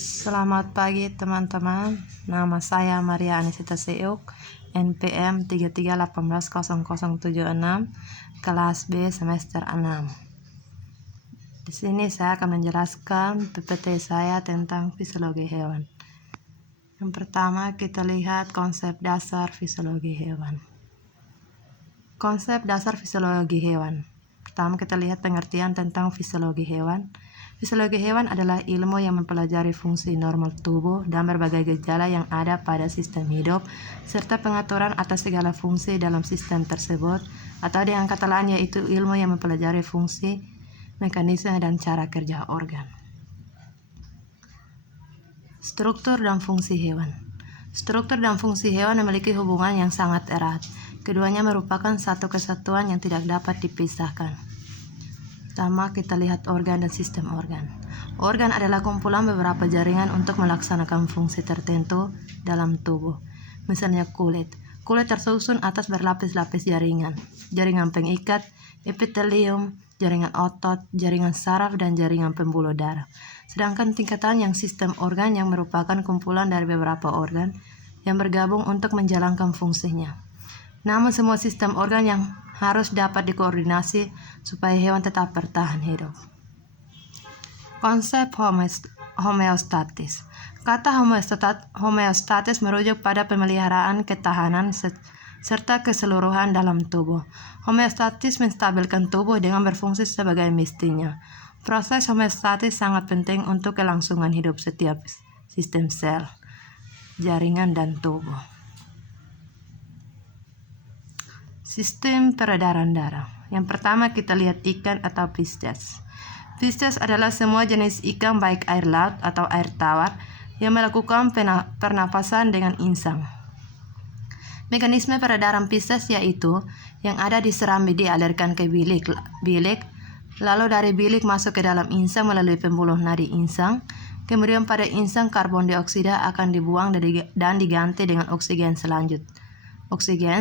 Selamat pagi teman-teman, nama saya Maria Anisita Seuk, NPM 33180076, kelas B semester 6. Di sini saya akan menjelaskan PPT saya tentang fisiologi hewan. Yang pertama kita lihat konsep dasar fisiologi hewan. Konsep dasar fisiologi hewan. Pertama kita lihat pengertian tentang fisiologi hewan. Fisiologi hewan adalah ilmu yang mempelajari fungsi normal tubuh dan berbagai gejala yang ada pada sistem hidup, serta pengaturan atas segala fungsi dalam sistem tersebut, atau dengan kata lain yaitu ilmu yang mempelajari fungsi, mekanisme, dan cara kerja organ. Struktur dan fungsi hewan. Struktur dan fungsi hewan memiliki hubungan yang sangat erat. Keduanya merupakan satu kesatuan yang tidak dapat dipisahkan. Pertama, kita lihat organ dan sistem organ. Organ adalah kumpulan beberapa jaringan untuk melaksanakan fungsi tertentu dalam tubuh. Misalnya kulit. Kulit tersusun atas berlapis-lapis jaringan. Jaringan pengikat, epitelium, jaringan otot, jaringan saraf, dan jaringan pembuluh darah. Sedangkan tingkatan yang sistem organ yang merupakan kumpulan dari beberapa organ yang bergabung untuk menjalankan fungsinya. Namun semua sistem organ yang harus dapat dikoordinasi supaya hewan tetap bertahan hidup. Konsep homeostatis. Kata homeostatis merujuk pada pemeliharaan ketahanan serta keseluruhan dalam tubuh. Homeostatis menstabilkan tubuh dengan berfungsi sebagai mestinya. Proses homeostatis sangat penting untuk kelangsungan hidup setiap sistem sel, jaringan, dan tubuh. Sistem peredaran darah. Yang pertama kita lihat ikan atau Pisces. Pisces adalah semua jenis ikan baik air laut atau air tawar yang melakukan pernapasan dengan insang. Mekanisme peredaran Pisces yaitu yang ada di serambi dialirkan ke bilik, lalu dari bilik masuk ke dalam insang melalui pembuluh nadi insang. Kemudian pada insang karbon dioksida akan dibuang dan diganti dengan oksigen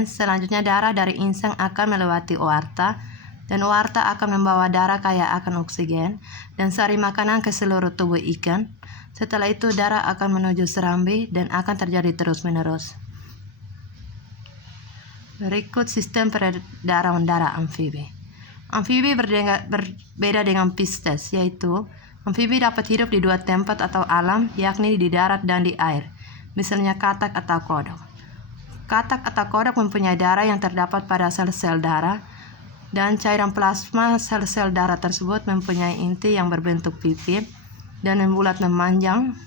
selanjutnya darah dari insang akan melewati aorta, dan aorta akan membawa darah kaya akan oksigen dan sari makanan ke seluruh tubuh ikan. Setelah itu darah akan menuju serambi dan akan terjadi terus-menerus. Berikut sistem peredaran darah amfibi. Amfibi berbeda dengan Pisces, yaitu amfibi dapat hidup di dua tempat atau alam, yakni di darat dan di air, misalnya katak atau kodok. Katak atau kodok mempunyai darah yang terdapat pada sel-sel darah, dan cairan plasma sel-sel darah tersebut mempunyai inti yang berbentuk pipi dan membulat memanjang.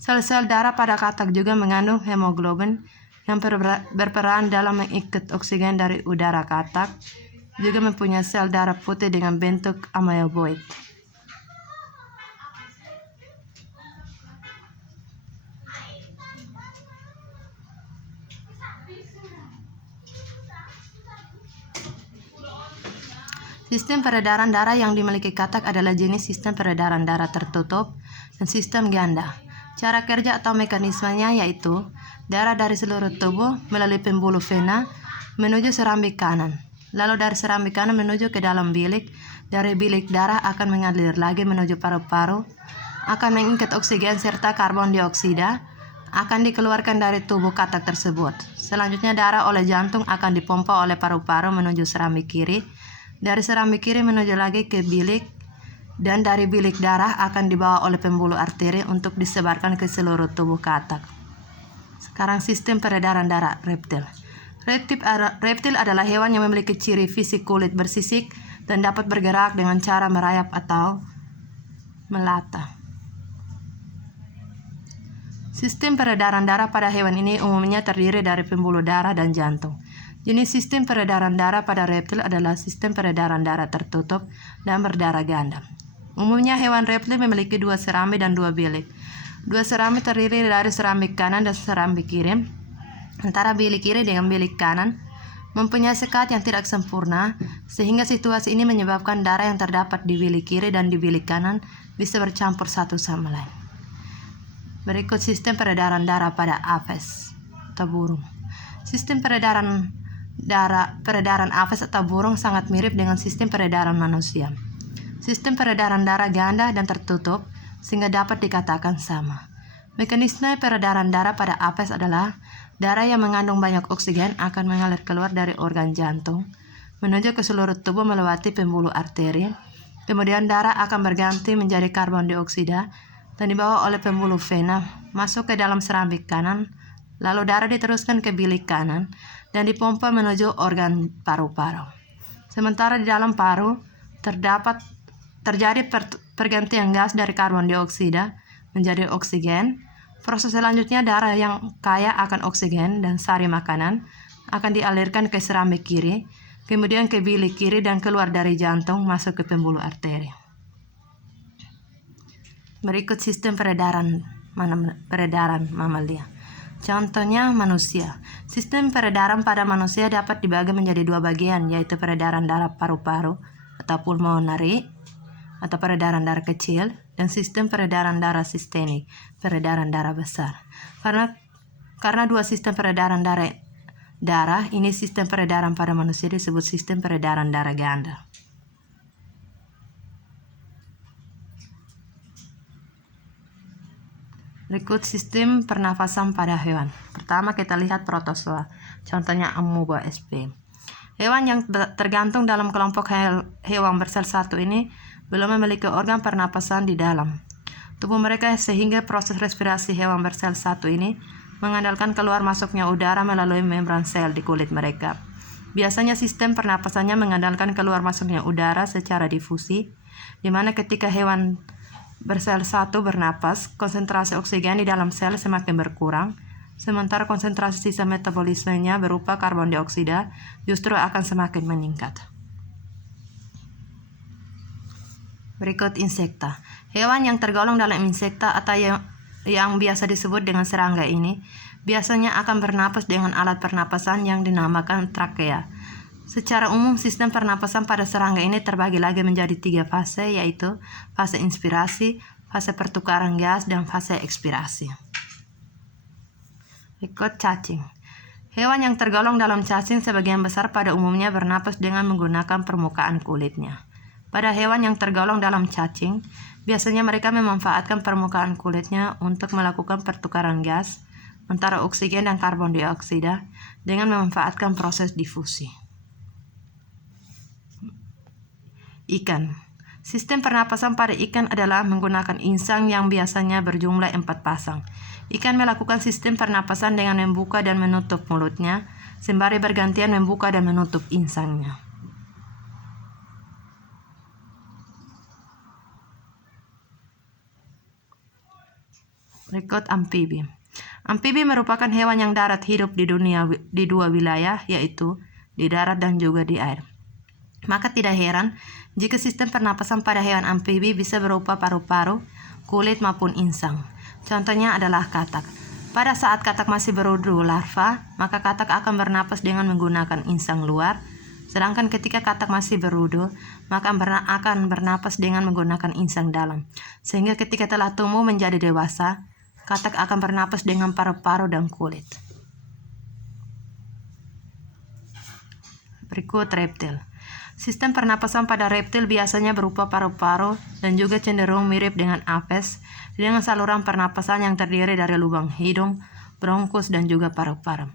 Sel-sel darah pada katak juga mengandung hemoglobin yang berperan dalam mengikat oksigen dari udara katak, juga mempunyai sel darah putih dengan bentuk amoeboid. Sistem peredaran darah yang dimiliki katak adalah jenis sistem peredaran darah tertutup dan sistem ganda. Cara kerja atau mekanismenya yaitu darah dari seluruh tubuh melalui pembuluh vena menuju serambi kanan. Lalu dari serambi kanan menuju ke dalam bilik. Dari bilik darah akan mengalir lagi menuju paru-paru, akan mengikat oksigen serta karbon dioksida, akan dikeluarkan dari tubuh katak tersebut. Selanjutnya darah oleh jantung akan dipompa oleh paru-paru menuju serambi kiri. Dari serambi kiri menuju lagi ke bilik, dan dari bilik darah akan dibawa oleh pembuluh arteri untuk disebarkan ke seluruh tubuh katak. Sekarang sistem peredaran darah reptil. Reptil adalah hewan yang memiliki ciri fisik kulit bersisik dan dapat bergerak dengan cara merayap atau melata. Sistem peredaran darah pada hewan ini umumnya terdiri dari pembuluh darah dan jantung. Jenis sistem peredaran darah pada reptil adalah sistem peredaran darah tertutup dan berdarah ganda. Umumnya hewan reptil memiliki dua serambi dan dua bilik. Dua serambi terdiri dari serambi kanan dan serambi kiri. Antara bilik kiri dengan bilik kanan mempunyai sekat yang tidak sempurna, sehingga situasi ini menyebabkan darah yang terdapat di bilik kiri dan di bilik kanan bisa bercampur satu sama lain. Berikut sistem peredaran darah pada apes atau burung. Sistem peredaran apes atau burung sangat mirip dengan sistem peredaran manusia. Sistem peredaran darah ganda dan tertutup sehingga dapat dikatakan sama. Mekanisme peredaran darah pada apes adalah darah yang mengandung banyak oksigen akan mengalir keluar dari organ jantung, menuju ke seluruh tubuh melewati pembuluh arteri. Kemudian darah akan berganti menjadi karbon dioksida dan dibawa oleh pembuluh vena masuk ke dalam serabik kanan, lalu darah diteruskan ke bilik kanan dan dipompa menuju organ paru-paru. Sementara di dalam paru terjadi pergantian gas dari karbon dioksida menjadi oksigen. Proses selanjutnya darah yang kaya akan oksigen dan sari makanan akan dialirkan ke serabik kiri, kemudian ke bilik kiri dan keluar dari jantung masuk ke pembuluh arteri. Berikut sistem peredaran mamalia. Contohnya manusia. Sistem peredaran pada manusia dapat dibagi menjadi dua bagian, yaitu peredaran darah paru-paru atau pulmonari atau peredaran darah kecil, dan sistem peredaran darah sistemik, peredaran darah besar. Karena dua sistem peredaran darah ini, sistem peredaran pada manusia disebut sistem peredaran darah ganda. Berikut sistem pernafasan pada hewan. Pertama kita lihat protozoa, contohnya amoeba sp. Hewan yang tergantung dalam kelompok hewan bersel satu ini belum memiliki organ pernapasan di dalam tubuh mereka, sehingga proses respirasi hewan bersel satu ini mengandalkan keluar masuknya udara melalui membran sel di kulit mereka. Biasanya sistem pernapasannya mengandalkan keluar masuknya udara secara difusi, di mana ketika hewan bersel satu bernapas, konsentrasi oksigen di dalam sel semakin berkurang, sementara konsentrasi sisa metabolismenya berupa karbon dioksida justru akan semakin meningkat. Berikut insekta. Hewan yang tergolong dalam insekta atau yang biasa disebut dengan serangga ini biasanya akan bernapas dengan alat pernapasan yang dinamakan trakea. Secara umum, sistem pernapasan pada serangga ini terbagi lagi menjadi 3 fase, yaitu fase inspirasi, fase pertukaran gas, dan fase ekspirasi. Berikut cacing. Hewan yang tergolong dalam cacing sebagian besar pada umumnya bernapas dengan menggunakan permukaan kulitnya. Pada hewan yang tergolong dalam cacing, biasanya mereka memanfaatkan permukaan kulitnya untuk melakukan pertukaran gas antara oksigen dan karbon dioksida dengan memanfaatkan proses difusi. Ikan. Sistem pernapasan pada ikan adalah menggunakan insang yang biasanya berjumlah 4 pasang. Ikan melakukan sistem pernapasan dengan membuka dan menutup mulutnya, sembari bergantian membuka dan menutup insangnya. Berikut amfibi. Amfibi merupakan hewan yang darat, hidup di dunia di 2 wilayah, yaitu di darat dan juga di air. Maka tidak heran jika sistem pernapasan pada hewan amfibi bisa berupa paru-paru, kulit maupun insang. Contohnya adalah katak. Pada saat katak masih berudu larva, maka katak akan bernapas dengan menggunakan insang luar. Sedangkan ketika katak masih berudu, maka akan bernapas dengan menggunakan insang dalam. Sehingga ketika telah tumbuh menjadi dewasa, katak akan bernapas dengan paru-paru dan kulit. Berikut reptil. Sistem pernapasan pada reptil biasanya berupa paru-paru dan juga cenderung mirip dengan apes, dengan saluran pernapasan yang terdiri dari lubang hidung, bronkus, dan juga paru-paru.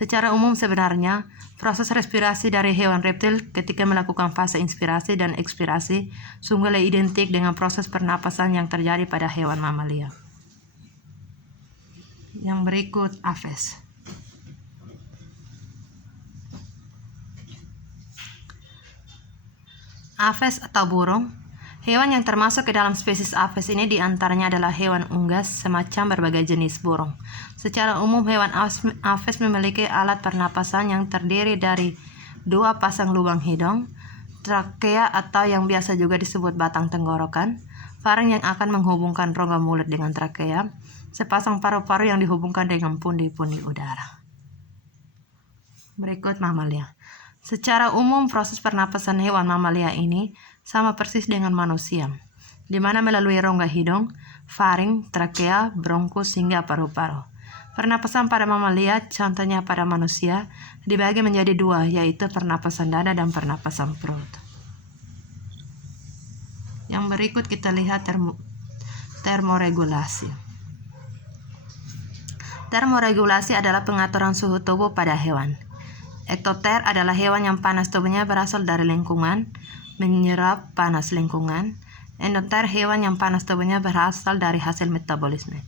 Secara umum sebenarnya, proses respirasi dari hewan reptil ketika melakukan fase inspirasi dan ekspirasi sungguhlah identik dengan proses pernapasan yang terjadi pada hewan mamalia. Yang berikut Aphes. Aphes atau burung. Hewan yang termasuk ke dalam spesies Aphes ini diantaranya adalah hewan unggas, semacam berbagai jenis burung. Secara umum hewan Aphes memiliki alat pernapasan yang terdiri dari 2 pasang lubang hidung, trakea atau yang biasa juga disebut batang tenggorokan, faring yang akan menghubungkan rongga mulut dengan trakea, sepasang paru-paru yang dihubungkan dengan pundi-pundi udara. Berikut mamalia. Secara umum proses pernapasan hewan mamalia ini sama persis dengan manusia, di mana melalui rongga hidung, faring, trakea, bronkus hingga paru-paru. Pernapasan pada mamalia, contohnya pada manusia, dibagi menjadi 2, yaitu pernapasan dada dan pernapasan perut. Yang berikut kita lihat termoregulasi. Termoregulasi adalah pengaturan suhu tubuh pada hewan. Ektoter adalah hewan yang panas tubuhnya berasal dari lingkungan, menyerap panas lingkungan. Endoter hewan yang panas tubuhnya berasal dari hasil metabolisme.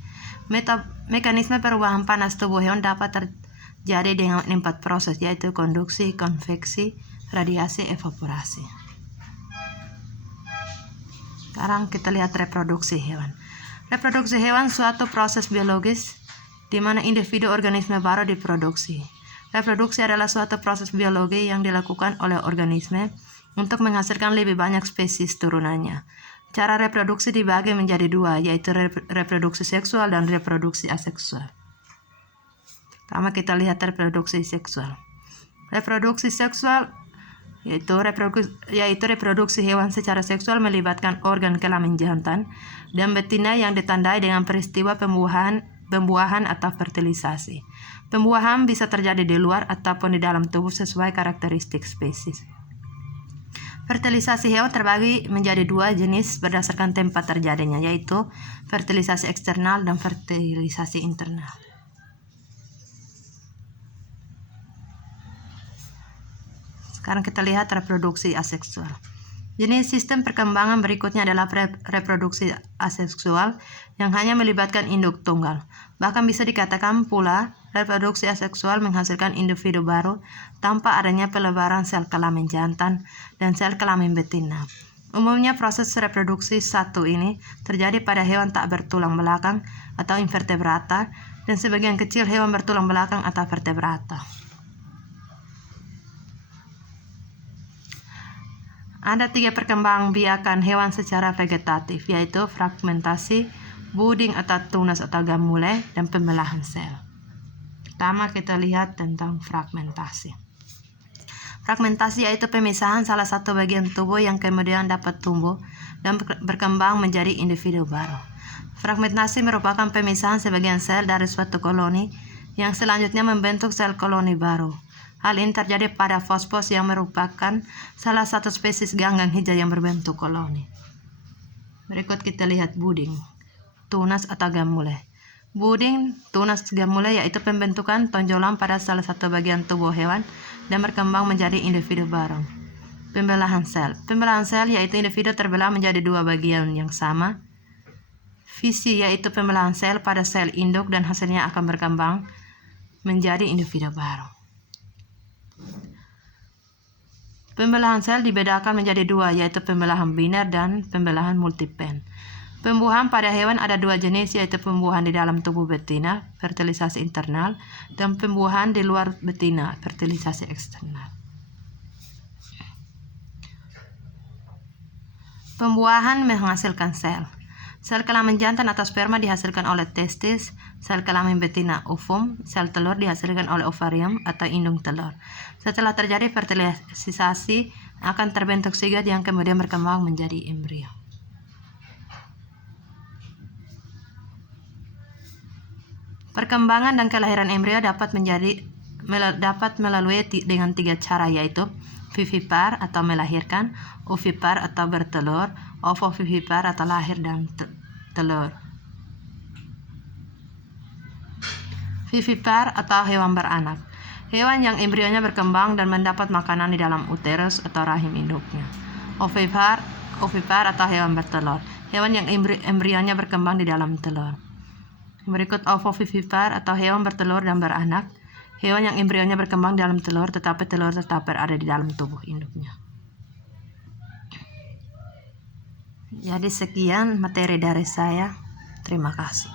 Mekanisme perubahan panas tubuh hewan dapat terjadi dengan 4 proses, yaitu konduksi, konveksi, radiasi, evaporasi. Sekarang kita lihat reproduksi hewan. Reproduksi hewan suatu proses biologis di mana individu organisme baru diproduksi. Reproduksi adalah suatu proses biologi yang dilakukan oleh organisme untuk menghasilkan lebih banyak spesies turunannya. Cara reproduksi dibagi menjadi 2, yaitu reproduksi seksual dan reproduksi aseksual. Pertama kita lihat reproduksi seksual. Reproduksi seksual yaitu reproduksi hewan secara seksual melibatkan organ kelamin jantan dan betina yang ditandai dengan peristiwa pembuahan atau fertilisasi. Pembuahan bisa terjadi di luar ataupun di dalam tubuh sesuai karakteristik spesies. Fertilisasi hewan terbagi menjadi 2 jenis berdasarkan tempat terjadinya, yaitu fertilisasi eksternal dan fertilisasi internal. Sekarang kita lihat reproduksi aseksual. Jenis sistem perkembangan berikutnya adalah reproduksi aseksual yang hanya melibatkan induk tunggal. Bahkan bisa dikatakan pula reproduksi aseksual menghasilkan individu baru tanpa adanya pelebaran sel kelamin jantan dan sel kelamin betina. Umumnya proses reproduksi satu ini terjadi pada hewan tak bertulang belakang atau invertebrata dan sebagian kecil hewan bertulang belakang atau vertebrata. Ada 3 perkembangbiakan hewan secara vegetatif, yaitu fragmentasi, budding atau tunas atau gamule, dan pembelahan sel. Pertama kita lihat tentang fragmentasi. Fragmentasi yaitu pemisahan salah satu bagian tubuh yang kemudian dapat tumbuh dan berkembang menjadi individu baru. Fragmentasi merupakan pemisahan sebagian sel dari suatu koloni yang selanjutnya membentuk sel koloni baru. Hal ini terjadi pada fosfos yang merupakan salah satu spesies ganggang hijau yang berbentuk koloni. Berikut kita lihat budding, tunas atau gamule. Budding, tunas, gamule yaitu pembentukan tonjolan pada salah satu bagian tubuh hewan dan berkembang menjadi individu baru. Pembelahan sel. Pembelahan sel yaitu individu terbelah menjadi 2 bagian yang sama. Fisi yaitu pembelahan sel pada sel induk dan hasilnya akan berkembang menjadi individu baru. Pembelahan sel dibedakan menjadi 2, yaitu pembelahan biner dan pembelahan multipen. Pembuahan pada hewan ada 2 jenis, yaitu pembuahan di dalam tubuh betina, fertilisasi internal, dan pembuahan di luar betina, fertilisasi eksternal. Pembuahan menghasilkan sel. Sel kelamin jantan atau sperma dihasilkan oleh testis, sel kelamin betina ovum, sel telur dihasilkan oleh ovarium atau indung telur. Setelah terjadi fertilisasi, akan terbentuk zigot yang kemudian berkembang menjadi embrio. Perkembangan dan kelahiran embrio dapat melalui dengan 3 cara, yaitu vivipar atau melahirkan, ovipar atau bertelur, ovovivipar atau lahir dan telur. Vivipar atau hewan beranak. Hewan yang embrionya berkembang dan mendapat makanan di dalam uterus atau rahim induknya. Ovipar atau hewan bertelur. Hewan yang embrionya berkembang di dalam telur. Berikut ovovivipar atau hewan bertelur dan beranak. Hewan yang embrionya berkembang di dalam telur tetapi telur tetap berada di dalam tubuh induknya. Jadi sekian materi dari saya. Terima kasih.